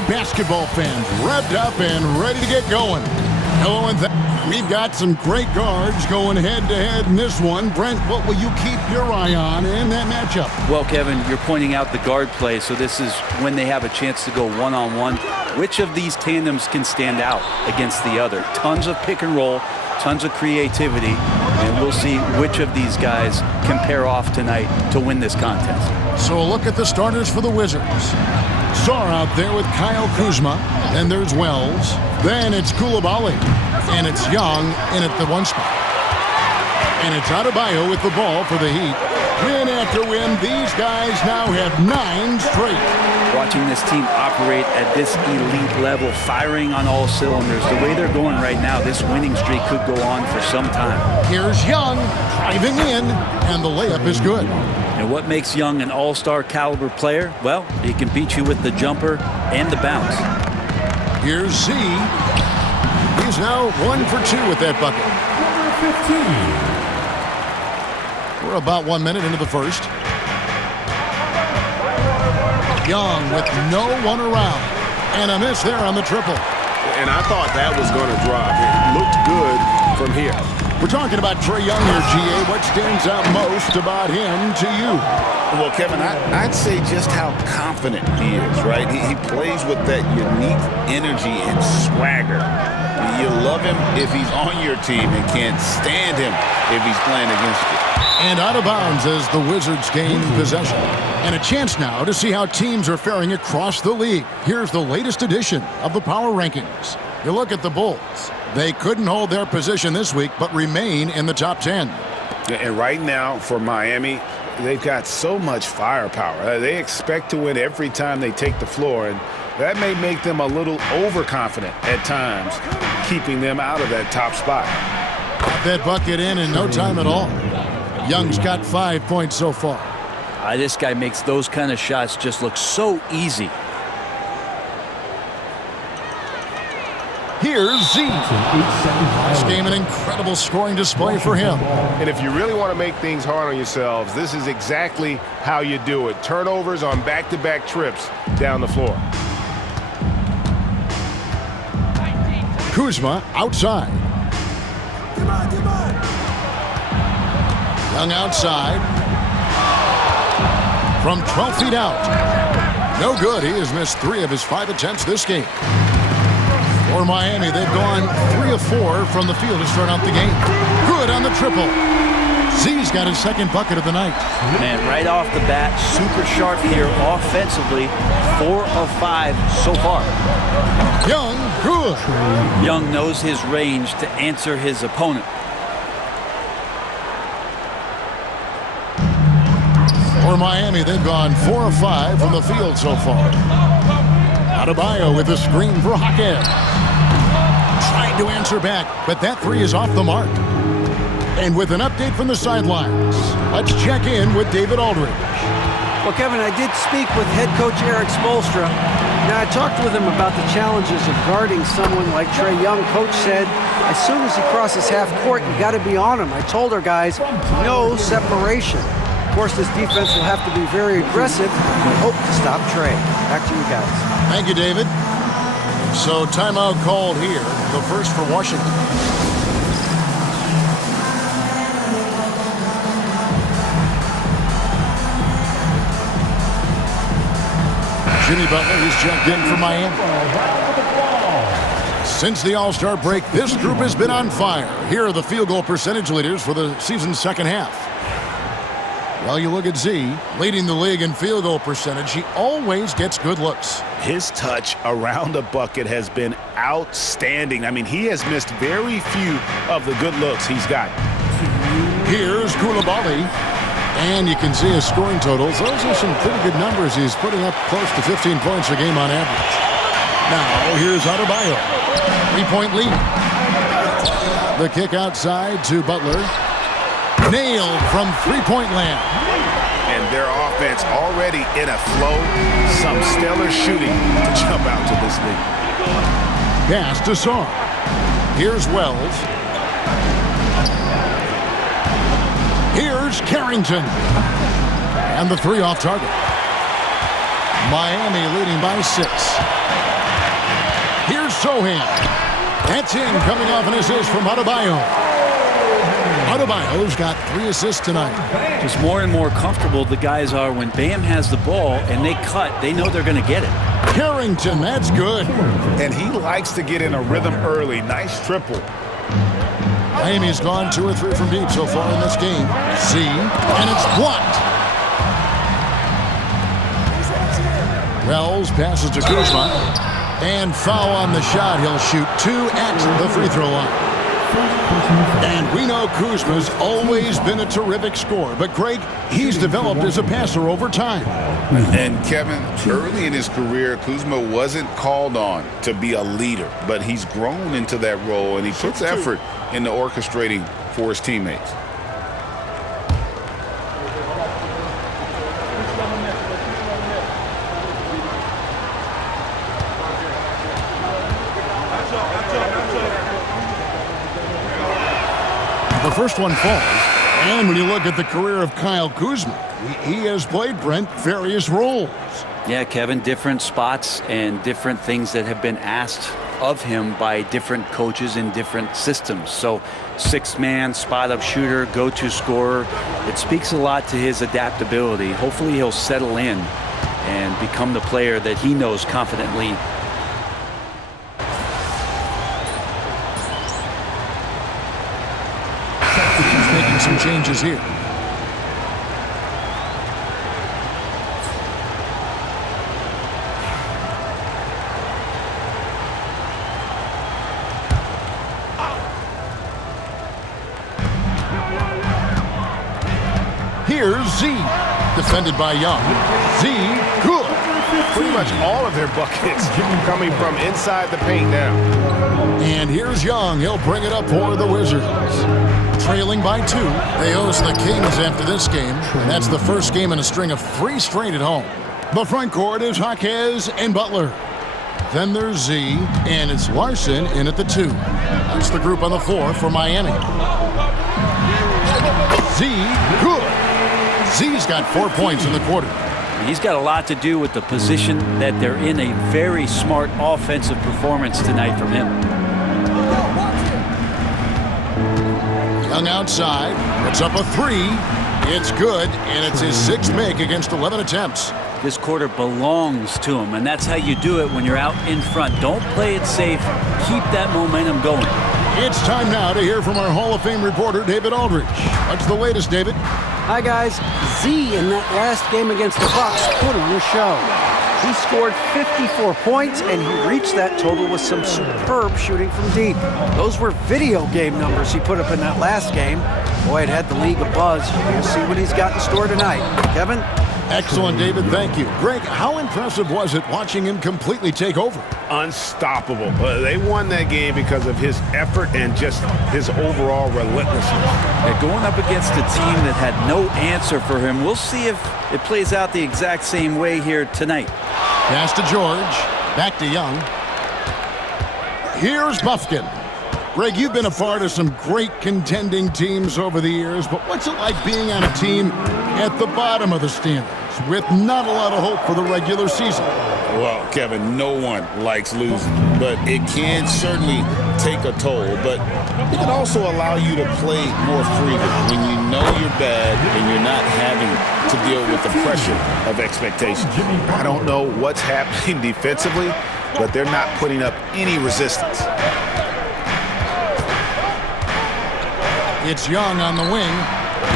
excited basketball fans, revved up and ready to get going. Hello and we've got some great guards going head-to-head in this one. Brent, what will you keep your eye on in that matchup? Well, Kevin, you're pointing out the guard play, so this is when they have a chance to go one-on-one. Which of these tandems can stand out against the other? Tons of pick and roll, tons of creativity, and we'll see which of these guys can pair off tonight to win this contest. So a look at the starters for the Wizards. Sarr out there with Kyle Kuzma. Then there's Wells. Then it's Coulibaly. And it's Young in at the one spot. And it's Adebayo with the ball for the Heat. Win after win, these guys now have 9 straight. Watching this team operate at this elite level, firing on all cylinders, the way they're going right now, this winning streak could go on for some time. Here's Young driving in, and the layup is good. And what makes Young an all-star caliber player? Well, he can beat you with the jumper and the bounce. Here's Z. He's now 1 for 2 with that bucket. Number 15. We're about 1 minute into the first. Young with no one around. And a miss there on the triple. And I thought that was going to drop. It looked good from here. We're talking about Trae Young here, GA. What stands out most about him to you? Well, Kevin, I'd say just how confident he is, right? He plays with that unique energy and swagger. You love him if he's on your team and can't stand him if he's playing against you. And out of bounds as the Wizards gain possession. And a chance now to see how teams are faring across the league. Here's the latest edition of the Power Rankings. You look at the Bulls. They couldn't hold their position this week, but remain in the top 10. And right now for Miami, they've got so much firepower. They expect to win every time they take the floor, and that may make them a little overconfident at times, keeping them out of that top spot. Got that bucket in no time at all. Young's got 5 points so far. This guy makes those kind of shots just look so easy. Here's Z. This game an incredible scoring display for him. And if you really want to make things hard on yourselves, this is exactly how you do it. Turnovers on back-to-back trips down the floor. Kuzma outside. Young outside. From 12 feet out. No good. He has missed 3 of his 5 attempts this game. For Miami, they've gone 3 of 4 from the field to start out the game. Good on the triple. Z's got his second bucket of the night. Man, right off the bat, super sharp here offensively. 4 of 5 so far. Young, good. Young knows his range to answer his opponent. For Miami, they've gone 4 of 5 from the field so far. Adebayo with a screen for Hakeem. Trying to answer back, but that 3 is off the mark. And with an update from the sidelines, let's check in with David Aldridge. Well, Kevin, I did speak with head coach Eric Spoelstra. Now, I talked with him about the challenges of guarding someone like Trae Young. Coach said, as soon as he crosses half court, you got to be on him. I told our guys, no separation. Of course, this defense will have to be very aggressive. We hope to stop Trae. Back to you guys. Thank you, David. So timeout called here, the first for Washington. Jimmy Butler is checked in for Miami. Since the All-Star break, this group has been on fire. Here are the field goal percentage leaders for the season's second half. Well, you look at Z, leading the league in field goal percentage. He always gets good looks. His touch around the bucket has been outstanding. I mean, he has missed very few of the good looks he's got. Here's Coulibaly. And you can see his scoring totals. Those are some pretty good numbers. He's putting up close to 15 points a game on average. Now, here's Adebayo. 3-point lead. The kick outside to Butler. Nailed from three-point land. And their offense already in a flow. Some stellar shooting to jump out to this league. Pass to Sarr. Here's Wells. Here's Carrington. And the 3 off target. Miami leading by 6. Here's Sohan. That's in, coming off an assist from Adebayo. Adebayo's got 3 assists tonight. Just more and more comfortable the guys are when Bam has the ball and they cut. They know they're going to get it. Harrington, that's good. And he likes to get in a rhythm early. Nice triple. Miami's gone 2 or 3 from deep so far in this game. Z, and it's blocked. Wells passes to Kuzma. And foul on the shot. He'll shoot 2 at the free throw line. And we know Kuzma's always been a terrific scorer. But, Greg, he's developed as a passer over time. And, Kevin, early in his career, Kuzma wasn't called on to be a leader. But he's grown into that role, and he puts effort into orchestrating for his teammates. The first one falls, and when you look at the career of Kyle Kuzma, he has played, Brent, various roles. Yeah, Kevin, different spots and different things that have been asked of him by different coaches in different systems. So 6-man, spot-up shooter, go-to scorer. It speaks a lot to his adaptability. Hopefully he'll settle in and become the player that he knows confidently. Some changes here. Here's Z, defended by Young. Z, good. Pretty much all of their buckets coming from inside the paint now. And here's Young. He'll bring it up for the Wizards. Trailing by 2. They host the Kings after this game, and that's the first game in a string of 3 straight at home. The front court is Jaquez and Butler. Then there's Z, and it's Larson in at the 2. That's the group on the floor for Miami. Z, good. Z's got 4 points in the quarter. He's got a lot to do with the position that they're in. A very smart offensive performance tonight from him. Young outside, puts up a 3. It's good, and it's his 6th make against 11 attempts. This quarter belongs to him, and that's how you do it when you're out in front. Don't play it safe. Keep that momentum going. It's time now to hear from our Hall of Fame reporter, David Aldridge. What's the latest, David? Hi, guys. Z in that last game against the Bucks put on a show. He scored 54 points, and he reached that total with some superb shooting from deep. Those were video game numbers he put up in that last game. Boy, it had the league abuzz. We'll see what he's got in store tonight. Kevin? Excellent, David. Thank you. Greg, how impressive was it watching him completely take over? Unstoppable. They won that game because of his effort and just his overall relentlessness. And going up against a team that had no answer for him, we'll see if it plays out the exact same way here tonight. Pass to George. Back to Young. Here's Bufkin. Greg, you've been a part of some great contending teams over the years, but what's it like being on a team at the bottom of the standings with not a lot of hope for the regular season? Well, Kevin, no one likes losing, but it can certainly take a toll. But it can also allow you to play more freely when you know you're bad and you're not having to deal with the pressure of expectations. I don't know what's happening defensively, but they're not putting up any resistance. It's Young on the wing.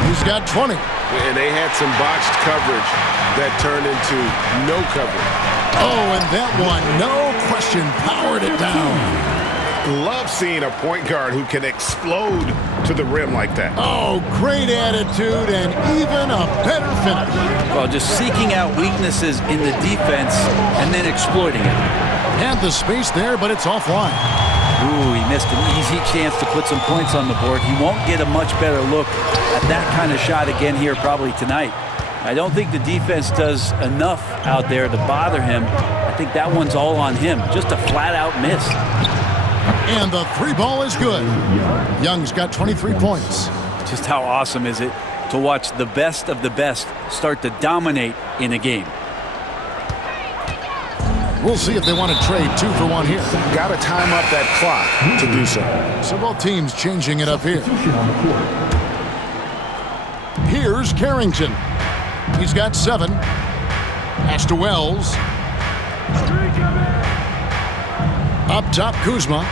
He's got 20. And they had some botched coverage that turned into no coverage. Oh, and that one, no question, powered it down. Love seeing a point guard who can explode to the rim like that. Oh, great attitude and even a better finish. Well, just seeking out weaknesses in the defense and then exploiting it. Had the space there, but it's offline. Ooh, he missed an easy chance to put some points on the board. He won't get a much better look at that kind of shot again here probably tonight. I don't think the defense does enough out there to bother him. I think that one's all on him. Just a flat-out miss. And the 3-ball is good. Young's got 23 points. Just how awesome is it to watch the best of the best start to dominate in a game? We'll see if they want to trade 2 for 1 here. Got to time up that clock to do so. So both teams changing it up here. Here's Carrington. He's got 7. Pass to Wells. Up top, Kuzma.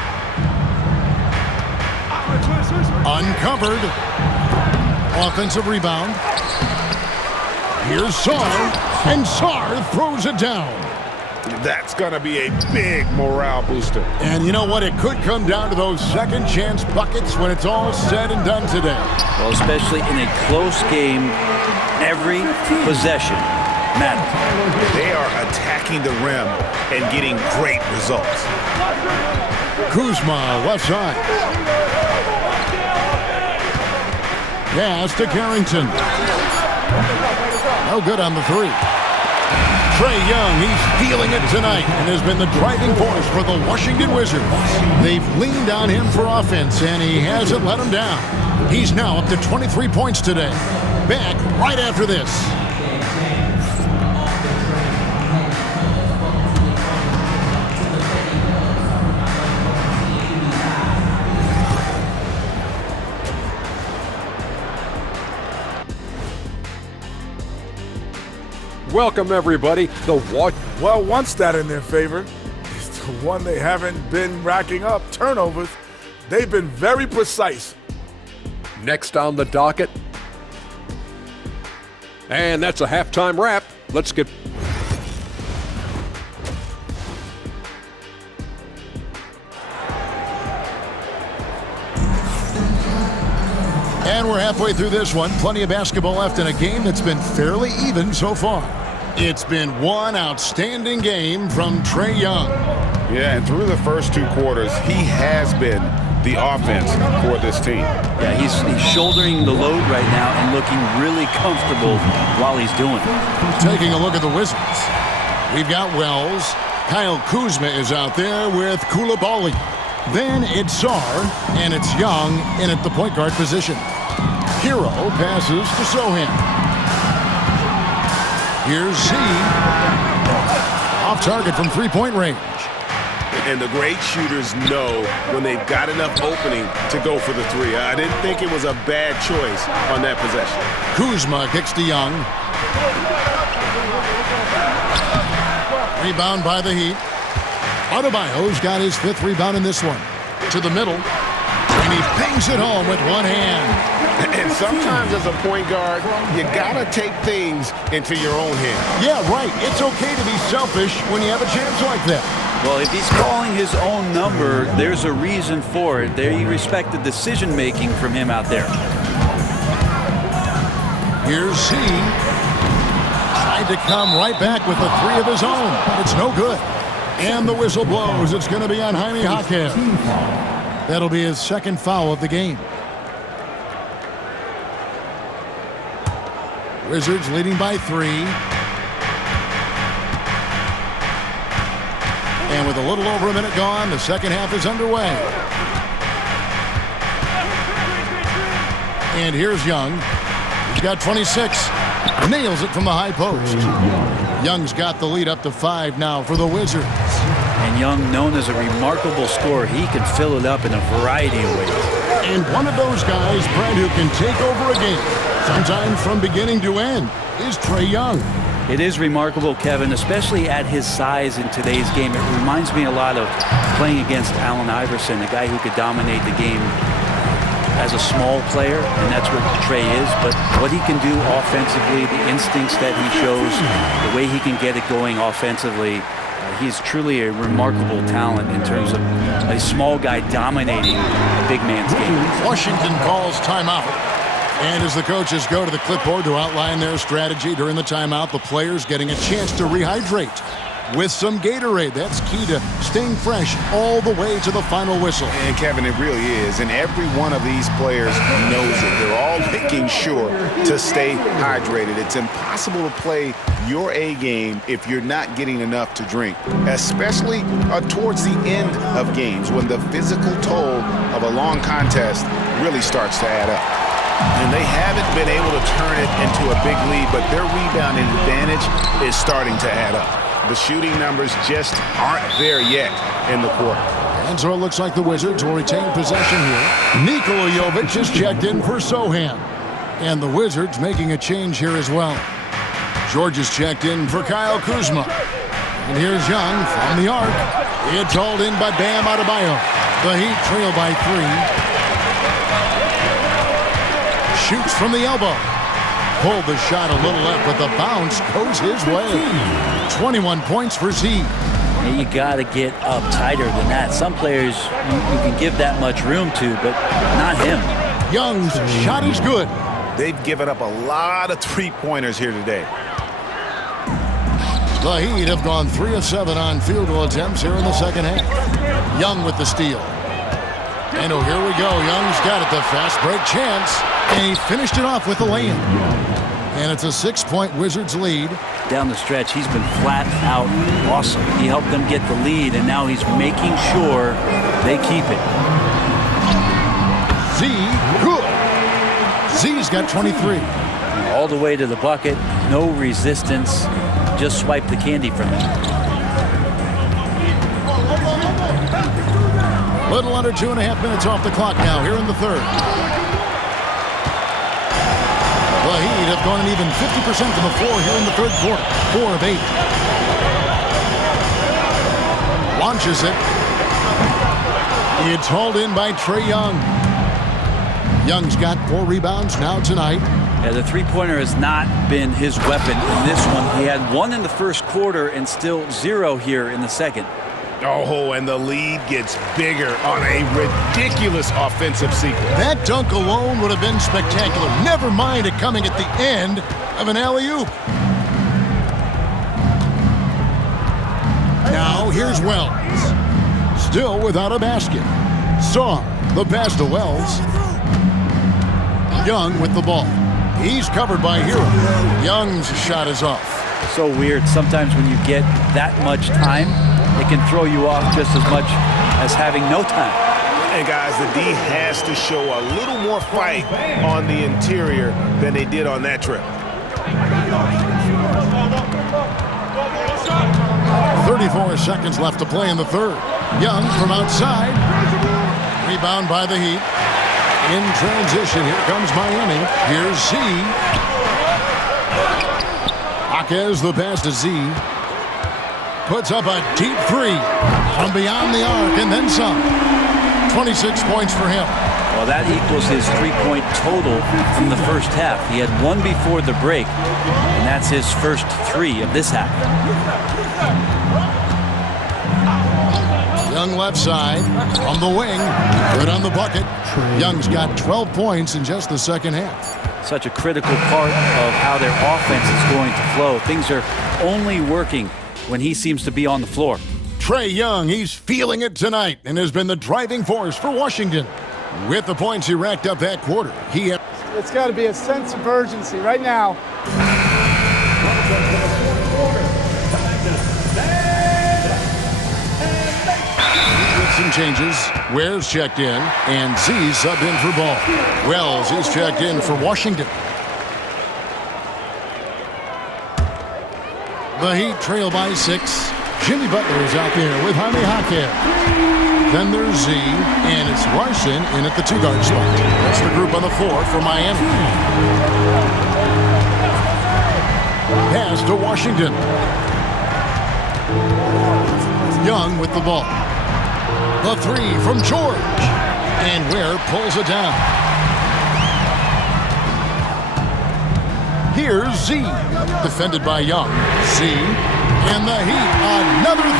Uncovered. Offensive rebound. Here's Sarr. And Sarr throws it down. That's going to be a big morale booster. And you know what? It could come down to those second chance buckets when it's all said and done today. Well, especially in a close game, every possession matters. They are attacking the rim and getting great results. Kuzma, left side. Pass to Carrington. No good on the 3. Trae Young, he's feeling it tonight and has been the driving force for the Washington Wizards. They've leaned on him for offense, and he hasn't let them down. He's now up to 23 points today. Back right after this. Welcome, everybody. Well, one stat in their favor is the one they haven't been racking up, turnovers. They've been very precise. Next on the docket. And that's a halftime wrap. Let's get... And we're halfway through this one. Plenty of basketball left in a game that's been fairly even so far. It's been one outstanding game from Trae Young. Yeah, and through the first 2 quarters, he has been the offense for this team. Yeah, he's shouldering the load right now and looking really comfortable while he's doing it. Taking a look at the Wizards. We've got Wells. Kyle Kuzma is out there with Coulibaly. Then it's Sarr, and it's Young in at the point guard position. Hero passes to Sohan. Here's Z. Off target from 3-point range. And the great shooters know when they've got enough opening to go for the 3. I didn't think it was a bad choice on that possession. Kuzma kicks to Young. Rebound by the Heat. Adebayo's got his 5th rebound in this one. To the middle. And he bangs it home with one hand. And sometimes as a point guard, you got to take things into your own hand. Yeah, right. It's okay to be selfish when you have a chance like that. Well, if he's calling his own number, there's a reason for it. You respect the decision-making from him out there. Here's C. Tried to come right back with a 3 of his own, but it's no good. And the whistle blows. It's going to be on Jaime Jaquez. That'll be his 2nd foul of the game. Wizards leading by 3. And with a little over a minute gone, the second half is underway. And here's Young. He's got 26. Nails it from the high post. Young's got the lead up to 5 now for the Wizards. And Young, known as a remarkable scorer, he can fill it up in a variety of ways. And one of those guys, Brent, who can take over a game, sometimes from beginning to end, is Trae Young. It is remarkable, Kevin, especially at his size in today's game. It reminds me a lot of playing against Allen Iverson, a guy who could dominate the game as a small player, and that's what Trae is. But what he can do offensively, the instincts that he shows, the way he can get it going offensively, he's truly a remarkable talent in terms of a small guy dominating a big man's game. Washington calls timeout. And as the coaches go to the clipboard to outline their strategy during the timeout, the players getting a chance to rehydrate with some Gatorade. That's key to staying fresh all the way to the final whistle. And Kevin, it really is. And every one of these players knows it. They're all making sure to stay hydrated. It's impossible to play your A game if you're not getting enough to drink, especially towards the end of games when the physical toll of a long contest really starts to add up. And they haven't been able to turn it into a big lead, but their rebounding advantage is starting to add up. The shooting numbers just aren't there yet in the quarter. And so it looks like the Wizards will retain possession here. Nikola Jovic is checked in for Sohan. And the Wizards making a change here as well. George is checked in for Kyle Kuzma. And here's Young from the arc. It's hauled in by Bam Adebayo. The Heat trail by 3. Shoots from the elbow. Pulled the shot a little left, but the bounce goes his way. 21 points for Z. You got to get up tighter than that. Some players you can give that much room to, but not him. Young's shot is good. They've given up a lot of three-pointers here today. The Heat have gone 3 of 7 on field goal attempts here in the second half. Young with the steal. And oh, here we go. Young's got it. The fast break chance. And he finished it off with the lay-in. And it's a 6-point Wizards lead. Down the stretch, he's been flat out awesome. He helped them get the lead, and now he's making sure they keep it. Z, good. Z's got 23. All the way to the bucket, no resistance. Just swipe the candy from him. Little under 2.5 minutes off the clock now here in the third. The Heat have gone an even 50% from the floor here in the third quarter. 4 of 8. Launches it. It's hauled in by Trae Young. Young's got 4 rebounds now tonight. Yeah, the three-pointer has not been his weapon in this one. He had 1 in the first quarter and still 0 here in the second. Oh, and the lead gets bigger on a ridiculous offensive sequence. That dunk alone would have been spectacular. Never mind it coming at the end of an alley-oop. Now here's Wells. Still without a basket. Saw the pass to Wells. Young with the ball. He's covered by Hero. Young's shot is off. So weird. Sometimes when you get that much time, it can throw you off just as much as having no time. And guys, the D has to show a little more fight on the interior than they did on that trip. 34 seconds left to play in the third. Young from outside. Rebound by the Heat. In transition, here comes Miami. Here's Z. Jaquez the pass to Z. Puts up a deep 3 from beyond the arc and then some. 26 points for him. Well, that equals his three-point total from the first half. He had 1 before the break, and that's his first 3 of this half. Young left side from the wing. Good on the bucket. Young's got 12 points in just the second half. Such a critical part of how their offense is going to flow. Things are only working when he seems to be on the floor. Trae Young, he's feeling it tonight and has been the driving force for Washington. With the points he racked up that quarter, it's got to be a sense of urgency right now. Some changes. Ware's checked in, and Z's subbed in for Ball. Wells is checked in for Washington. The Heat trail by 6. Jimmy Butler is out there with Jaime Jaquez. Then there's Z, and it's Larson in at the 2-guard spot. That's the group on the floor for Miami. Pass to Washington. Young with the ball. The 3 from George. And Ware pulls it down. Here's Z. Defended by Young. Z. And the Heat. Another 3.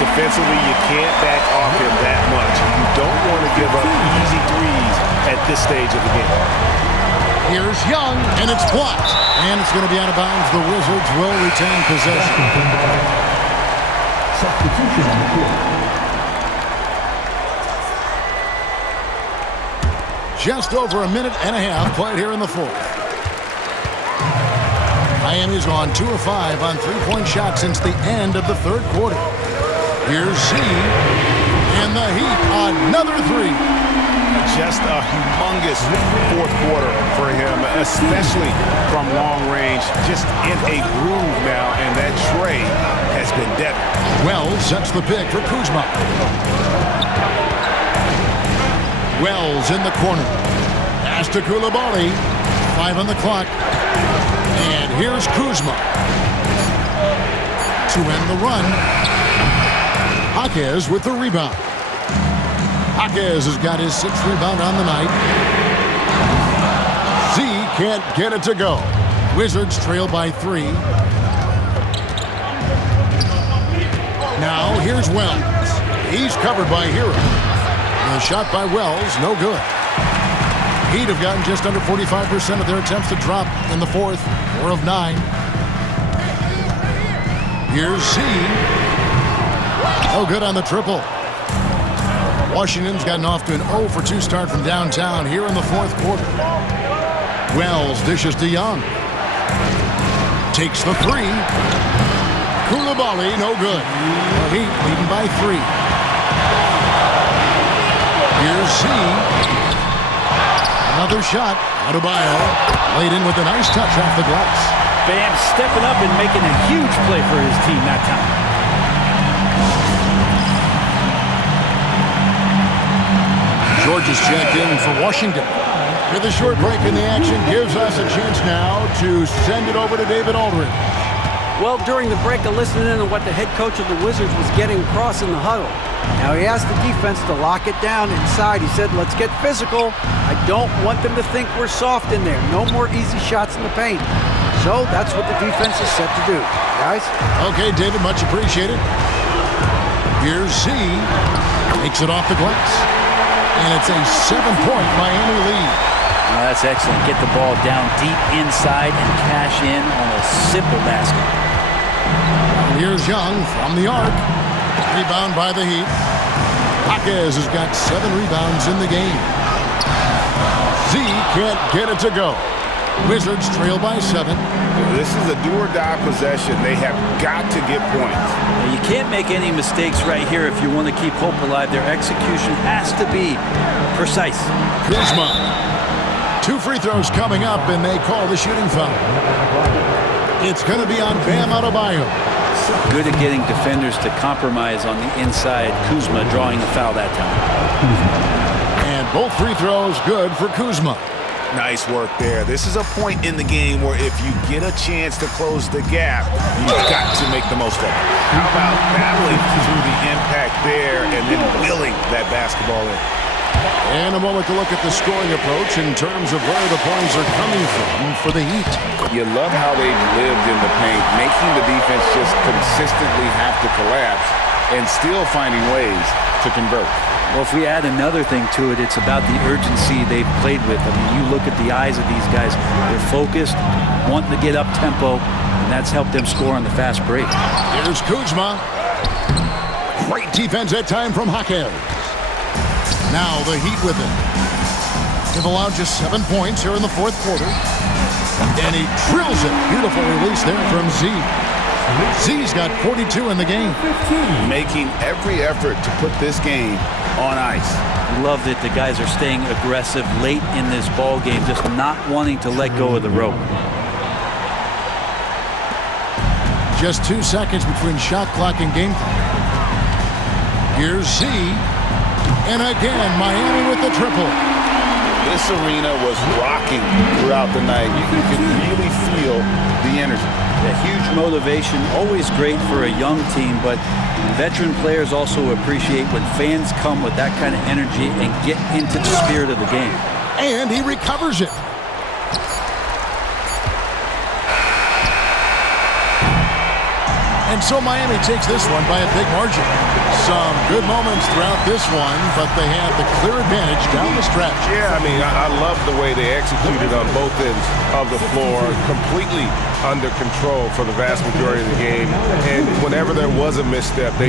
Defensively, you can't back off him that much. You don't want to give up easy threes at this stage of the game. Here's Young, and it's blocked. And it's going to be out of bounds. The Wizards will retain possession. Substitution on the court. Just over a minute and a half played here in the fourth. Miami's gone 2 of 5 on 3-point shots since the end of the third quarter. Here's Z, and the Heat, another 3. Just a humongous fourth quarter for him, especially from long range. Just in a groove now, and that tray has been deadly. Wells sets the pick for Kuzma. Wells in the corner. Pass to Coulibaly. 5 on the clock. And here's Kuzma to end the run. Jaquez with the rebound. Jaquez has got his 6th rebound on the night. Z can't get it to go. Wizards trail by 3. Now here's Wells. He's covered by Hero. The shot by Wells, no good. Heat have gotten just under 45% of their attempts to drop in the 4th. 4 of 9. Here's Z. No good on the triple. Washington's gotten off to an 0 for 2 start from downtown here in the 4th quarter. Wells dishes to Young. Takes the 3. Coulibaly, no good. The Heat leading by 3. Here's Z. Another shot. Adebayo laid in with a nice touch off the glass. Bam stepping up and making a huge play for his team that time. George is checked in for Washington. With a short break in the action gives us a chance now to send it over to David Aldridge. Well, during the break, I listened in on what the head coach of the Wizards was getting across in the huddle. Now, he asked the defense to lock it down inside. He said, let's get physical. I don't want them to think we're soft in there. No more easy shots in the paint. So that's what the defense is set to do. Guys? Okay, David, much appreciated. Here's Z. Takes it off the glass. And it's a 7-point Miami lead. Oh, that's excellent. Get the ball down deep inside and cash in on a simple basket. Here's Young from the arc. Rebound by the Heat. Jaquez has got 7 rebounds in the game. Z can't get it to go. Wizards trail by 7. This is a do-or-die possession. They have got to get points. You can't make any mistakes right here if you want to keep hope alive. Their execution has to be precise. Kuzma. 2 free throws coming up, and they call the shooting foul. It's going to be on Bam Adebayo. Good at getting defenders to compromise on the inside. Kuzma drawing the foul that time. And both free throws good for Kuzma. Nice work there. This is a point in the game where if you get a chance to close the gap, you've got to make the most of it. How about battling through the impact there and then willing that basketball in? And a moment to look at the scoring approach in terms of where the points are coming from for the Heat. You love how they've lived in the paint, making the defense just consistently have to collapse and still finding ways to convert. Well, if we add another thing to it, it's about the urgency they've played with. I mean, you look at the eyes of these guys. They're focused, wanting to get up tempo, and that's helped them score on the fast break. Here's Kuzma. Great defense that time from Jaquez. Now the Heat with it. They've allowed just 7 points here in the 4th quarter. And he drills it. Beautiful release there from Z. Z's got 42 in the game. Making every effort to put this game on ice. Love that the guys are staying aggressive late in this ball game, just not wanting to let go of the rope. Just 2 seconds between shot clock and game clock. Here's Z. And again, Miami with the triple. This arena was rocking throughout the night. You could really feel the energy. A huge motivation, always great for a young team, but veteran players also appreciate when fans come with that kind of energy and get into the spirit of the game. And he recovers it. And so Miami takes this one by a big margin. Some good moments throughout this one, but they have the clear advantage down the stretch. Yeah, I mean, I love the way they executed on both ends of the floor, completely under control for the vast majority of the game. And whenever there was a misstep, they